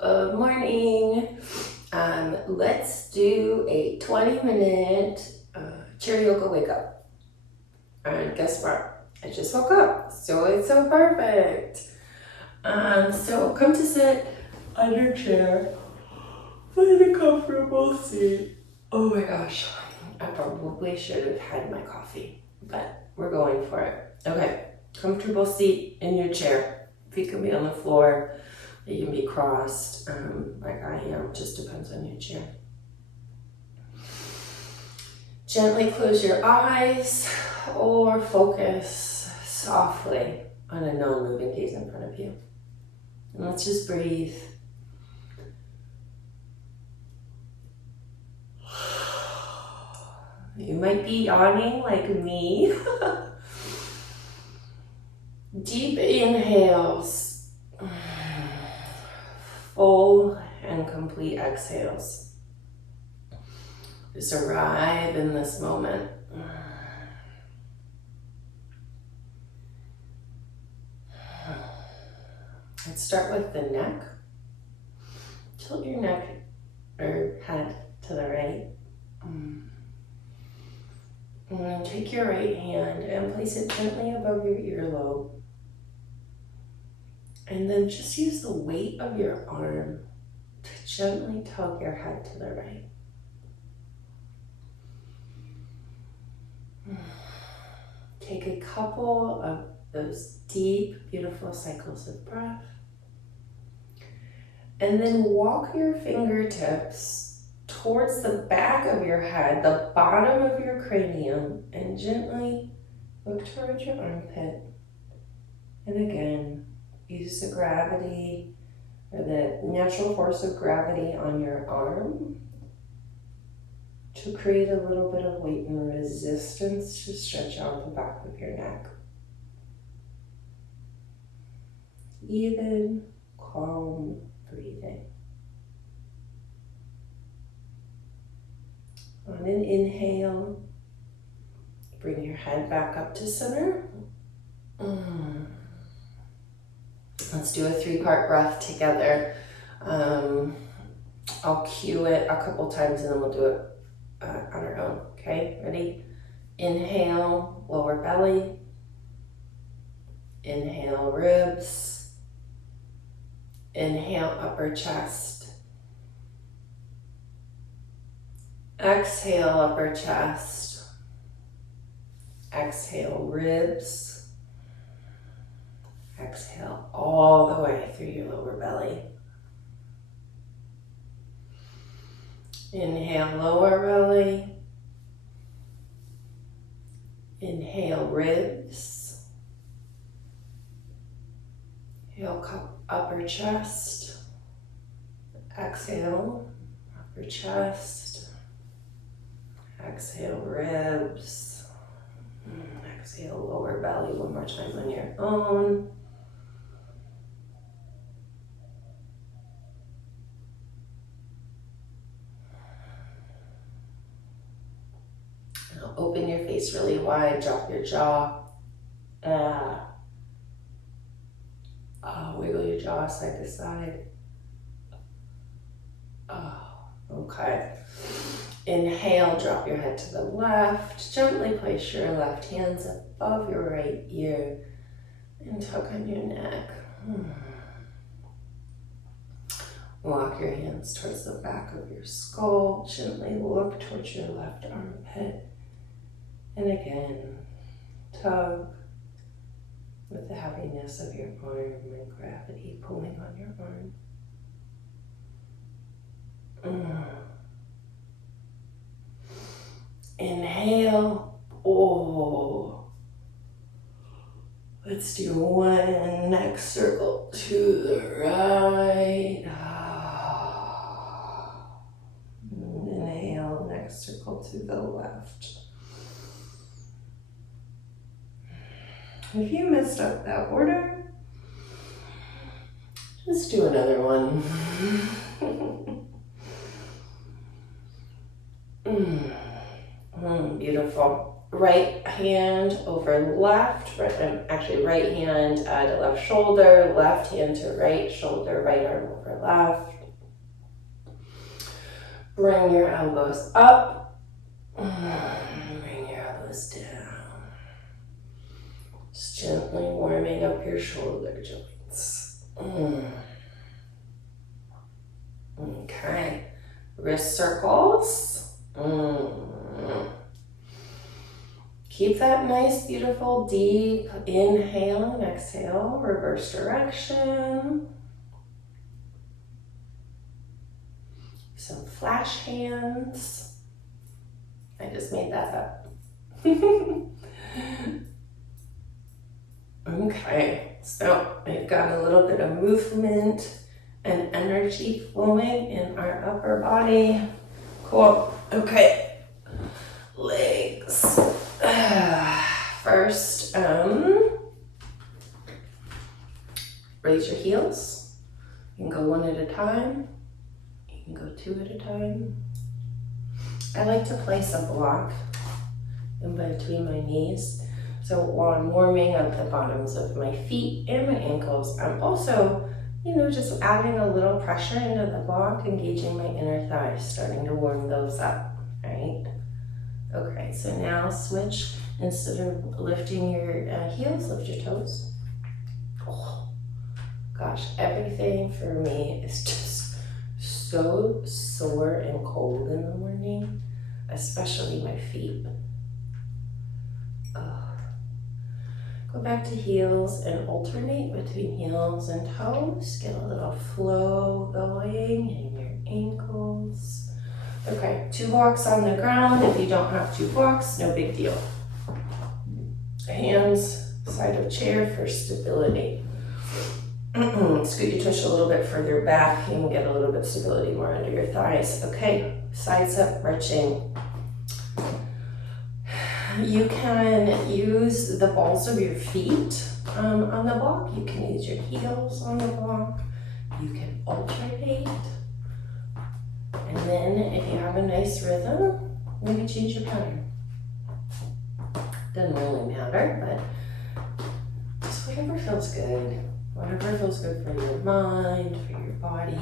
Good morning. Let's do a 20-minute chair yoga wake up. And guess what? I just woke up, so it's so perfect. So come to sit on your chair. Find a comfortable seat. Oh my gosh, I probably should have had my coffee, but we're going for it. Okay, comfortable seat in your chair. Feet can be on the floor. You can be crossed, like I am, just depends on your chair. Gently close your eyes or focus softly on a non-moving gaze in front of you. And let's just breathe. You might be yawning like me. Deep inhales. Full and complete exhales. Just arrive in this moment. Let's start with the neck. Tilt your neck or head to the right. And take your right hand and place it gently above your earlobe. And then just use the weight of your arm to gently tug your head to the right. Take a couple of those deep, beautiful cycles of breath. And then walk your fingertips towards the back of your head, the bottom of your cranium, and gently look towards your armpit. And again, use the gravity or the natural force of gravity on your arm to create a little bit of weight and resistance to stretch out the back of your neck. Even, calm breathing. On an inhale, bring your head back up to center. Let's do a 3-part breath together. I'll cue it a couple times and then we'll do it on our own. Okay, ready? Inhale, lower belly. Inhale, ribs. Inhale, upper chest. Exhale, upper chest. Exhale, ribs. Exhale all the way through your lower belly. Inhale, lower belly. Inhale, ribs. Inhale, upper chest. Exhale, upper chest. Exhale, ribs. Exhale, lower belly. One more time on your own. Now open your face really wide, drop your jaw. Wiggle your jaw side to side. Okay. Inhale, drop your head to the left. Gently place your left hands above your right ear and tug on your neck. Walk your hands towards the back of your skull. Gently look towards your left armpit. And again, tug with the heaviness of your arm and gravity pulling on your arm. Inhale. Let's do one neck circle to the right. Inhale, next circle to the left. If you messed up that order, just do another one. Beautiful. right hand over left, actually right hand to left shoulder, left hand to right shoulder, right arm over left. Bring your elbows up, bring your elbows down. Just gently warming up your shoulder joints. Okay, wrist circles. Keep that nice, beautiful, deep inhale and exhale, reverse direction. Some flash hands. I just made that up. Okay, so we've got a little bit of movement and energy flowing in our upper body. Cool. Okay, legs. First, raise your heels. You can go one at a time. You can go two at a time. I like to place a block in between my knees. So while I'm warming up the bottoms of my feet and my ankles, I'm also, just adding a little pressure into the block, engaging my inner thighs, starting to warm those up, right? Okay, so now switch. Instead of lifting your heels, lift your toes. Oh, gosh, everything for me is just so sore and cold in the morning, especially my feet. Go back to heels and alternate between heels and toes. Get a little flow going in your ankles. Okay, 2 blocks on the ground. If you don't have 2 blocks, no big deal. Hands, side of chair for stability. Scoot your tush a little bit further back. You can get a little bit of stability more under your thighs. Okay, side stretching. You can use the balls of your feet on the block. You can use your heels on the block. You can alternate. And then if you have a nice rhythm, maybe change your pattern. Doesn't really matter, but just whatever feels good. Whatever feels good for your mind, for your body.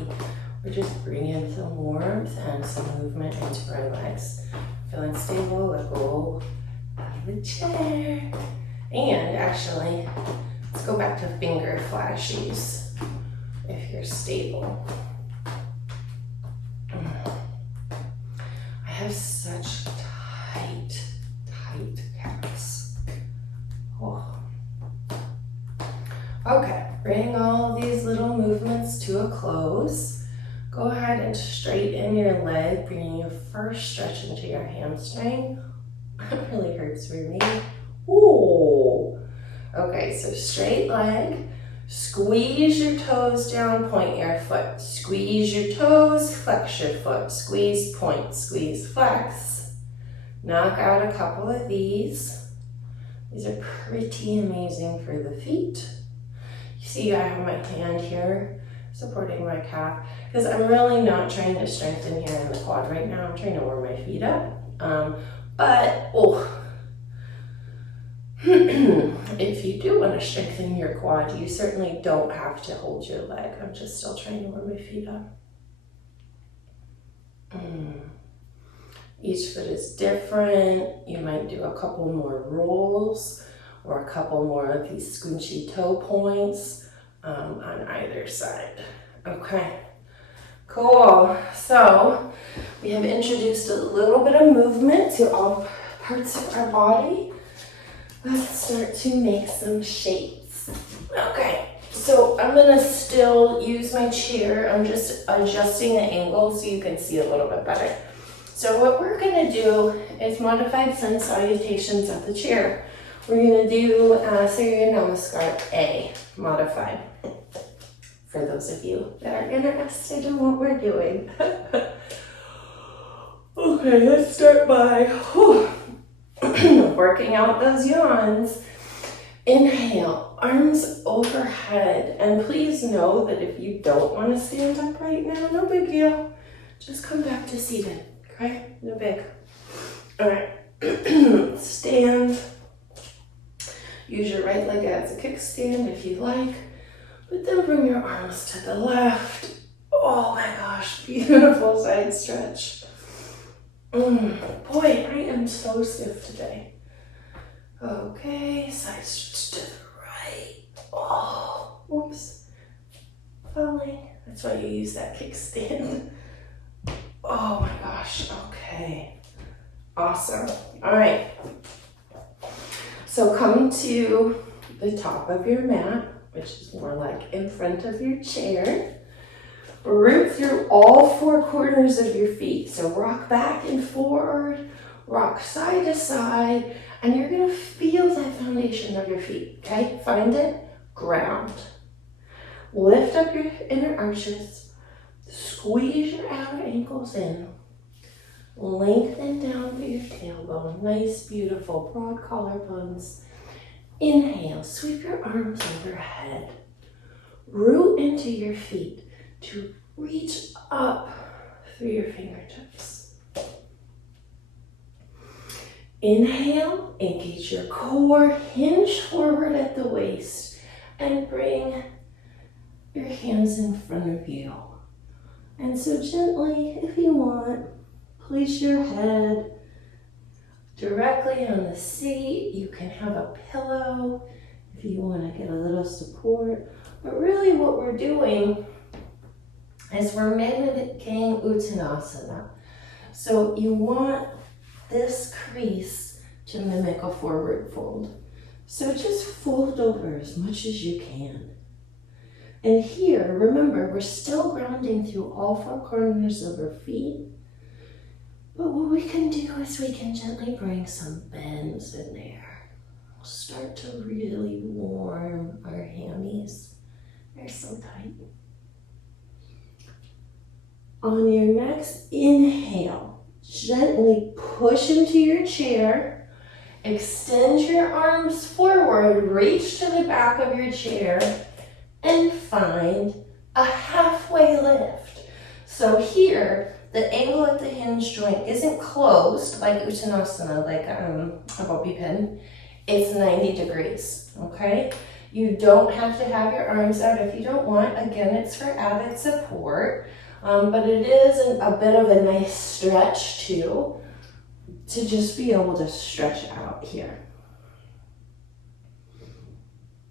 We're just bringing some warmth and some movement into our legs. Feeling stable, let go out of the chair. And actually, let's go back to finger flashies if you're stable. I have such tight calves. Oh. Okay, bring all of these little movements to a close. Go ahead and straighten your leg, bringing your first stretch into your hamstring. It really hurts for me. Ooh. Okay, so straight leg. Squeeze your toes down, point your foot. Squeeze your toes, flex your foot. Squeeze, point, squeeze, flex. Knock out a couple of these. These are pretty amazing for the feet. You see I have my hand here supporting my calf because I'm really not trying to strengthen here in the quad right now. I'm trying to warm my feet up. If you do want to strengthen your quad, you certainly don't have to hold your leg. I'm just still trying to warm my feet up. Each foot is different. You might do a couple more rolls or a couple more of these squinchy toe points on either side. Okay, cool. So we have introduced a little bit of movement to all parts of our body. Let's start to make some shapes. Okay, so I'm gonna still use my chair. I'm just adjusting the angle so you can see a little bit better. So what we're gonna do is modified sun salutations of the chair. We're gonna do Surya Namaskar A, modified. For those of you that are interested in what we're doing. Okay, let's start by working out those yawns. Inhale, arms overhead. And please know that if you don't want to stand up right now, no big deal. Just come back to seated, okay? No big. All right, Stand. Use your right leg as a kickstand if you like, but then bring your arms to the left. Oh my gosh, beautiful side stretch. Boy, I am so stiff today. Okay, side stretch to the right. Oh, oops. Falling. That's why you use that kickstand. Oh my gosh, okay. Awesome. All right. So come to the top of your mat, which is more like in front of your chair. Root through all four corners of your feet. So rock back and forward, rock side to side, and you're gonna feel that foundation of your feet, okay? Find it, ground. Lift up your inner arches, squeeze your outer ankles in, lengthen down through your tailbone, nice, beautiful, broad collarbones. Inhale, sweep your arms overhead, root into your feet to reach up through your fingertips. Inhale, engage your core, hinge forward at the waist, and bring your hands in front of you. And so gently, if you want, place your head directly on the seat. You can have a pillow if you want to get a little support. But really what we're doing is we're mimicking Uttanasana. So you want this crease to mimic a forward fold. So just fold over as much as you can. And here, remember, we're still grounding through all four corners of our feet. But what we can do is we can gently bring some bends in there. We'll start to really warm our hammies. They're so tight. On your next inhale, gently push into your chair. Extend your arms forward, reach to the back of your chair, and find a halfway lift. So here, the angle at the hinge joint isn't closed like Uttanasana, like a bobby pin. It's 90 degrees, okay? You don't have to have your arms out if you don't want. Again, it's for added support, but it is a bit of a nice stretch too, to just be able to stretch out here.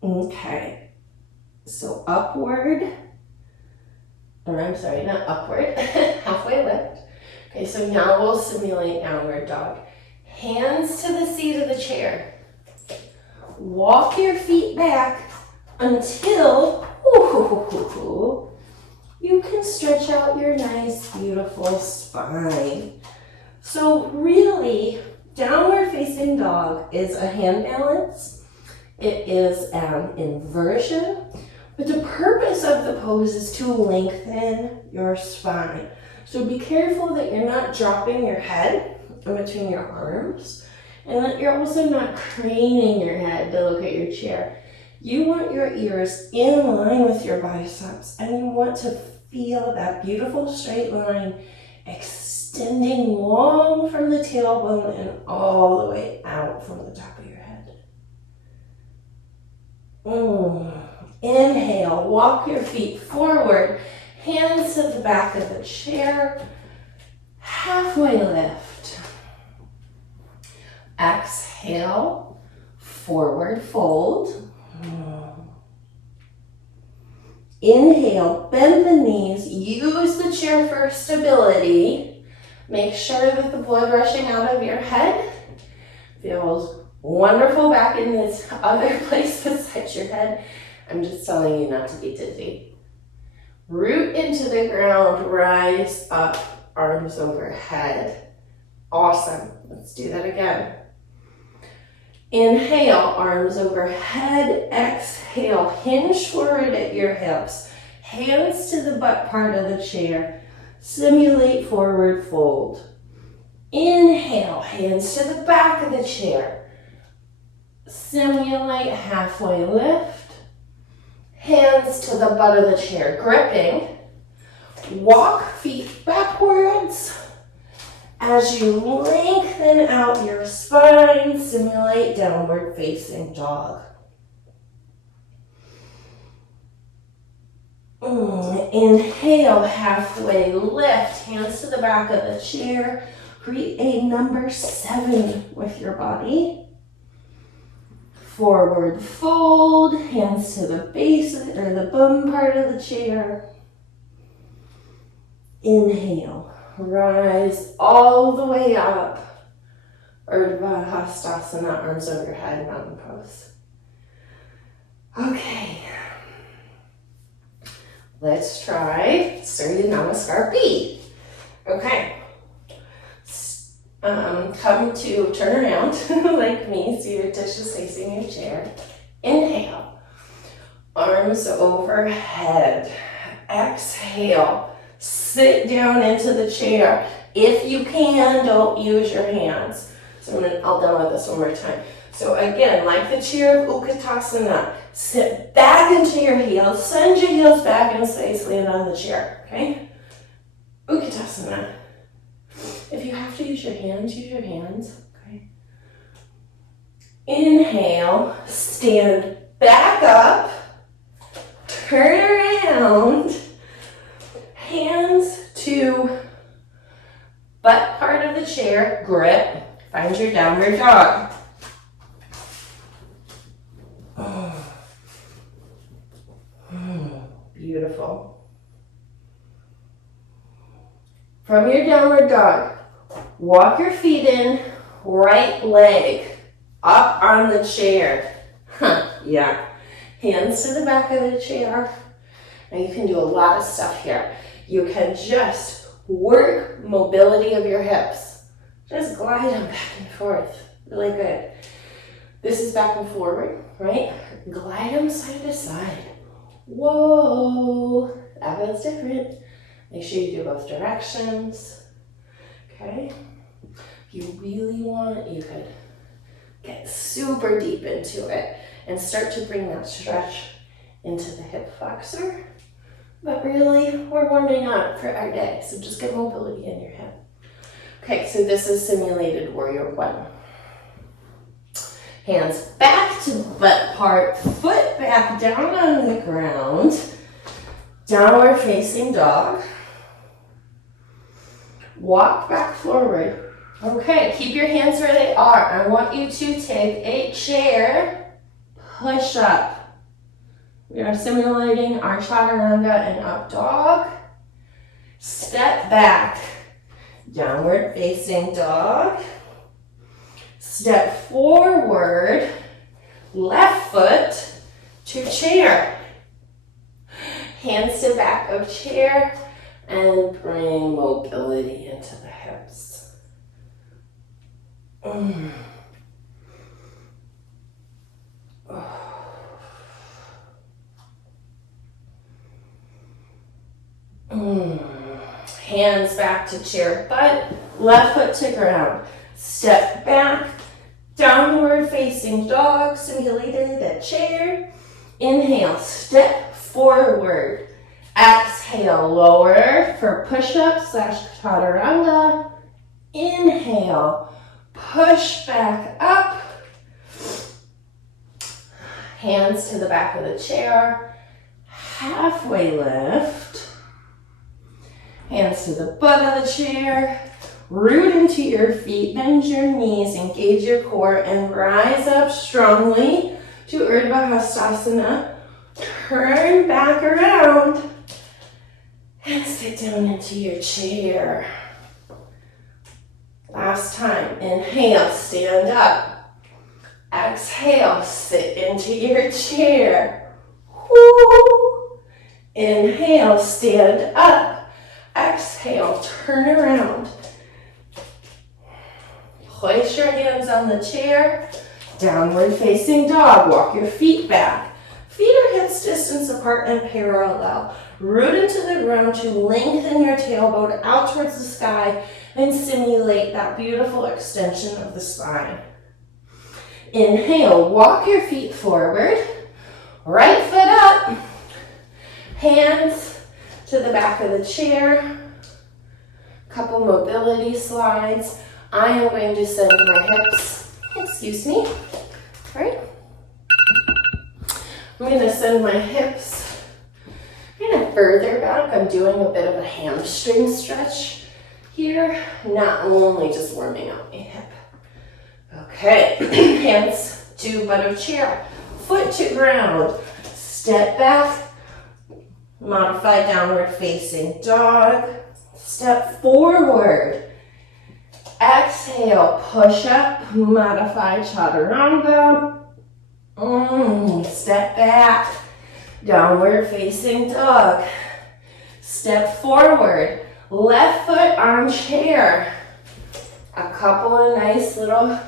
Okay, so upward, or I'm sorry, not upward, halfway lift. Okay, so now we'll simulate downward dog. Hands to the seat of the chair. Walk your feet back until you can stretch out your nice, beautiful spine. So really, downward facing dog is a hand balance. It is an inversion. But the purpose of the pose is to lengthen your spine. So be careful that you're not dropping your head in between your arms, and that you're also not craning your head to look at your chair. You want your ears in line with your biceps, and you want to feel that beautiful straight line extending long from the tailbone and all the way out from the top of your head. Inhale, walk your feet forward, hands to the back of the chair, halfway lift. Exhale, forward fold. Inhale, bend the knees, use the chair for stability. Make sure that the blood rushing out of your head feels wonderful back in this other place beside your head. I'm just telling you not to be dizzy. Root into the ground, rise up, arms overhead. Awesome. Let's do that again. Inhale, arms overhead. Exhale, hinge forward at your hips. Hands to the butt part of the chair. Simulate forward fold. Inhale, hands to the back of the chair. Simulate halfway lift. Hands to the butt of the chair, gripping. Walk feet backwards. As you lengthen out your spine, simulate downward facing dog. Inhale, halfway lift, hands to the back of the chair. Create number 7 with your body. Forward fold, hands to the base or the bum part of the chair. Inhale, rise all the way up. Urdhva Hastasana, arms over your head, mountain pose. Okay. Let's try Surya Namaskar B. Okay. Come to turn around like me, so your tush is facing your chair. Inhale, arms overhead. Exhale, sit down into the chair. If you can, don't use your hands. So I'll demo this one more time. So again, like the chair of Utkatasana, sit back into your heels, send your heels back and space, land on the chair, okay? Utkatasana. If you have to use your hands, okay? Inhale, stand back up, turn around, hands to butt part of the chair, grip, find your downward dog. Beautiful. From your downward dog, walk your feet in, right leg up on the chair. Yeah. Hands to the back of the chair. Now you can do a lot of stuff here. You can just work mobility of your hips. Just glide them back and forth. Really good. This is back and forward, right? Glide them side to side. Whoa, that feels different. Make sure you do both directions. Okay. If you really want, you could get super deep into it and start to bring that stretch into the hip flexor. But really, we're warming up for our day, so just get mobility in your hip. Okay, so this is simulated warrior 1. Hands back to butt part, foot back down on the ground. Downward facing dog. Walk back forward. Okay, keep your hands where they are. I want you to take a chair, push up. We are simulating our chaturanga and up dog. Step back, downward facing dog. Step forward, left foot to chair. Hands to back of chair and bring mobility into the hips. Hands back to chair butt, left foot to ground. Step back, downward facing dog, simulated at chair. Inhale, step forward. Exhale, lower for push-up / chaturanga. Inhale, push back up. Hands to the back of the chair. Halfway lift. Hands to the butt of the chair. Root into your feet, bend your knees, engage your core, and rise up strongly to Urdhva Hastasana. Turn back around and sit down into your chair. Last time, inhale, stand up. Exhale, sit into your chair. Woo. Inhale, stand up. Exhale, turn around. Place your hands on the chair. Downward facing dog. Walk your feet back. Feet are hips distance apart and parallel. Root into the ground to lengthen your tailbone out towards the sky and simulate that beautiful extension of the spine. Inhale, walk your feet forward. Right foot up. Hands to the back of the chair. couple mobility slides. I am going to send my hips, excuse me, right? I'm going to send my hips kind of further back. I'm doing a bit of a hamstring stretch here, not only just warming up my hip. Okay, hands to butt of chair, foot to ground, step back, modified downward facing dog, step forward, exhale, push up, modified chaturanga, step back, downward facing dog, step forward, left foot on chair, a couple of nice little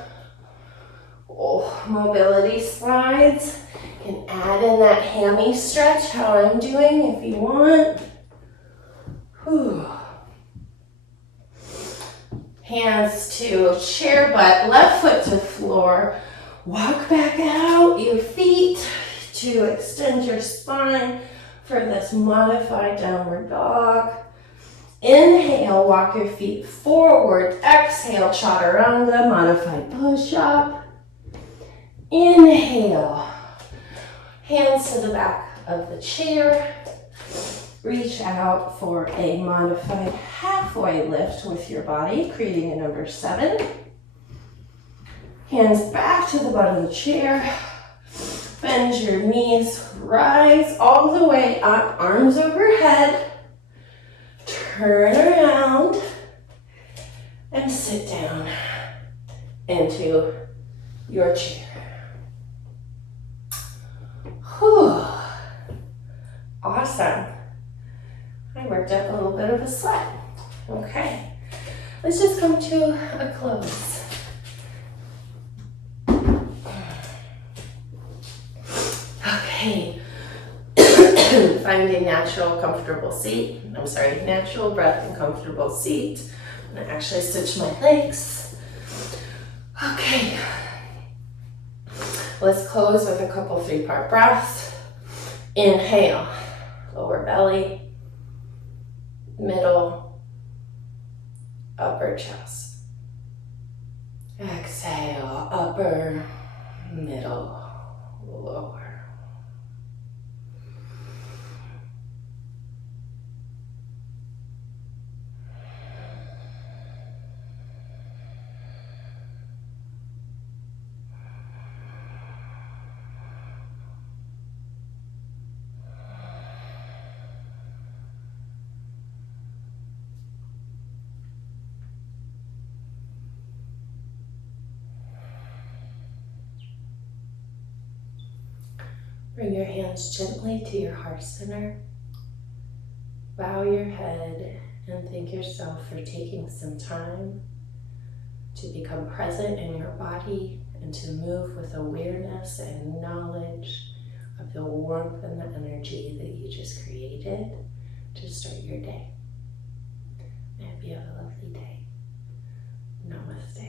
mobility slides. You can add in that hammy stretch, how I'm doing if you want. Whew. Hands to chair butt, left foot to floor. Walk back out your feet to extend your spine for this modified downward dog. Inhale, walk your feet forward. Exhale, chaturanga, modified push-up. Inhale, hands to the back of the chair. Reach out for a modified halfway lift with your body, creating a number 7. Hands back to the butt of the chair. Bend your knees, rise all the way up, arms overhead. Turn around and sit down into your chair. Whew. Awesome. I worked up a little bit of a sweat. Okay, let's just come to a close. Okay, find a natural, comfortable seat. Natural breath and comfortable seat. I'm gonna actually stitch my legs. Okay, let's close with a couple 3-part breaths. Inhale, lower belly, middle, upper chest. Exhale, upper, middle, lower. Bring your hands gently to your heart center. Bow your head and thank yourself for taking some time to become present in your body and to move with awareness and knowledge of the warmth and the energy that you just created to start your day. I hope you have a lovely day. Namaste.